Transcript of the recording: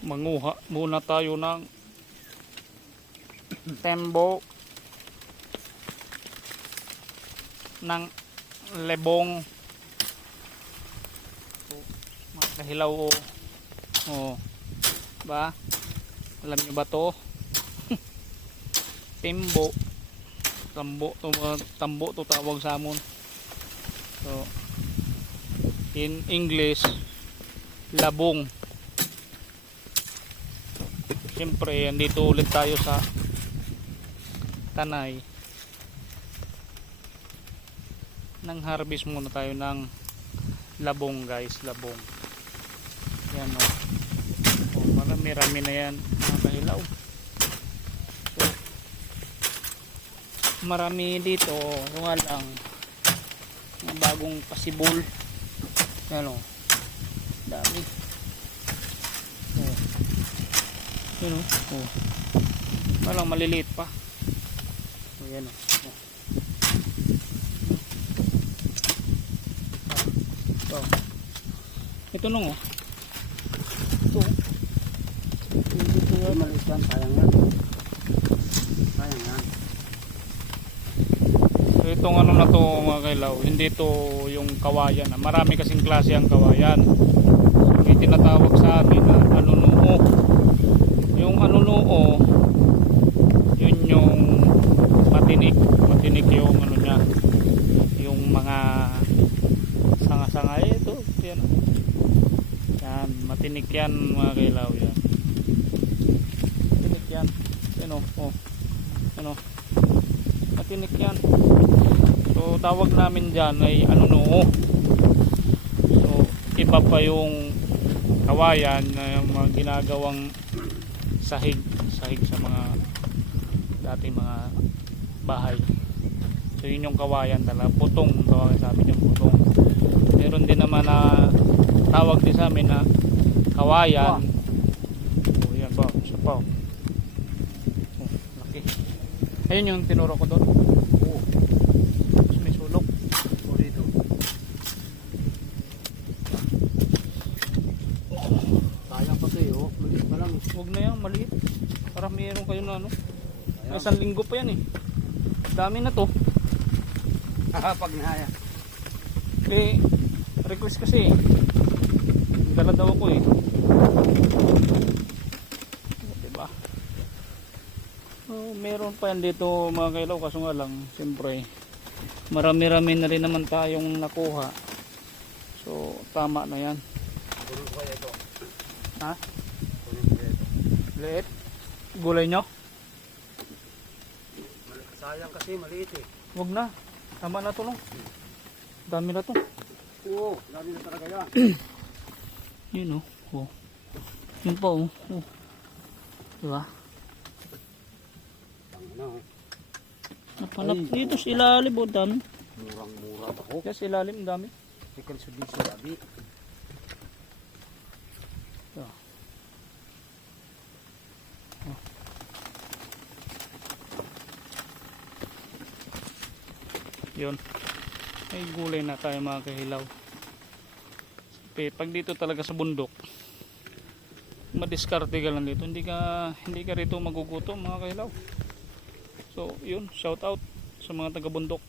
Manguha muna tayo ng tembo ng lebong. Mga kahilaw, oh. Ba? Alam nyo ba to? Timbo. Tambo to tawag sa amon. So in English, labong. Siyempre, andito ulit tayo sa Tanay. Nang harvest muna tayo ng labong, guys, labong. Yan, oh. Oh, marami-rami na yan, mga kahilaw. So, marami dito, yung nga lang mga bagong pasibol. Yan, oh. Dami. Oh. Yan, oh. Oh. Walang maliliit pa. Oh, yan, oh. Oh. Oh. Ito nung, oh. Ito. Ito yan, maliit yan. Sayang yan. Sayang yan. So, itong ano na to, mga kailaw, hindi to yung kawayan. Marami kasing klase ang kawayan. So, may tinatawag sa amin na anunuo. Yung anunuo, yun yung matinik. Matinik yung ano niya, yung mga sanga-sanga. Ito, yan. Yan, matinik yan, mga kailaw, yan. Matinik yan. Ano, oh. Ano, matinik yan. So tawag namin dyan ay anunuo. So iba pa yung kawayan na yung mga ginagawang sahig sa mga dating mga bahay. So yun yung kawayan talaga, putong tawag sa amin, yung putong. Meron din naman na tawag din sa amin na kawayan. Oh, yan pa, isa pa. Oh, laki. Ayun yung tinuro ko doon. Oh. May sulok. Oh, dito. Sayang pa sa'yo. Maliit pa lang. Huwag na yan, maliit. Parang mayroon kayo na ano. Isang linggo pa yan eh. Dami na to. Pag nahaya. Eh, request kasi. Dala daw ako eh. Diba? Oh, meron pa yan dito, mga kailaw, kaso nga lang, siyempre, marami-rami na rin naman tayong nakuha. So, tama na yan. Puno ko kaya ito. Ha? Puno ko kaya ito. Liit? Gulay nyo? Sayang kasi, maliit eh. Huwag na. Tama na to, no? Dami na to. Oo, dami na talaga yan. Yun, oh. Oh. Yun pa, oh. Oh. Diba? Napanap dito sa ilalim, oh. Dami. Murang-mura ako. Yes, ilalim, dami. Ikan sudi sa labi. Oh. Oh. Yun. May gulay na tayo, mga kahilaw. Pag dito talaga sa bundok, madiskarte ka lang dito, hindi ka rito magugutom, mga kahilaw. So yun, shout out sa mga taga bundok.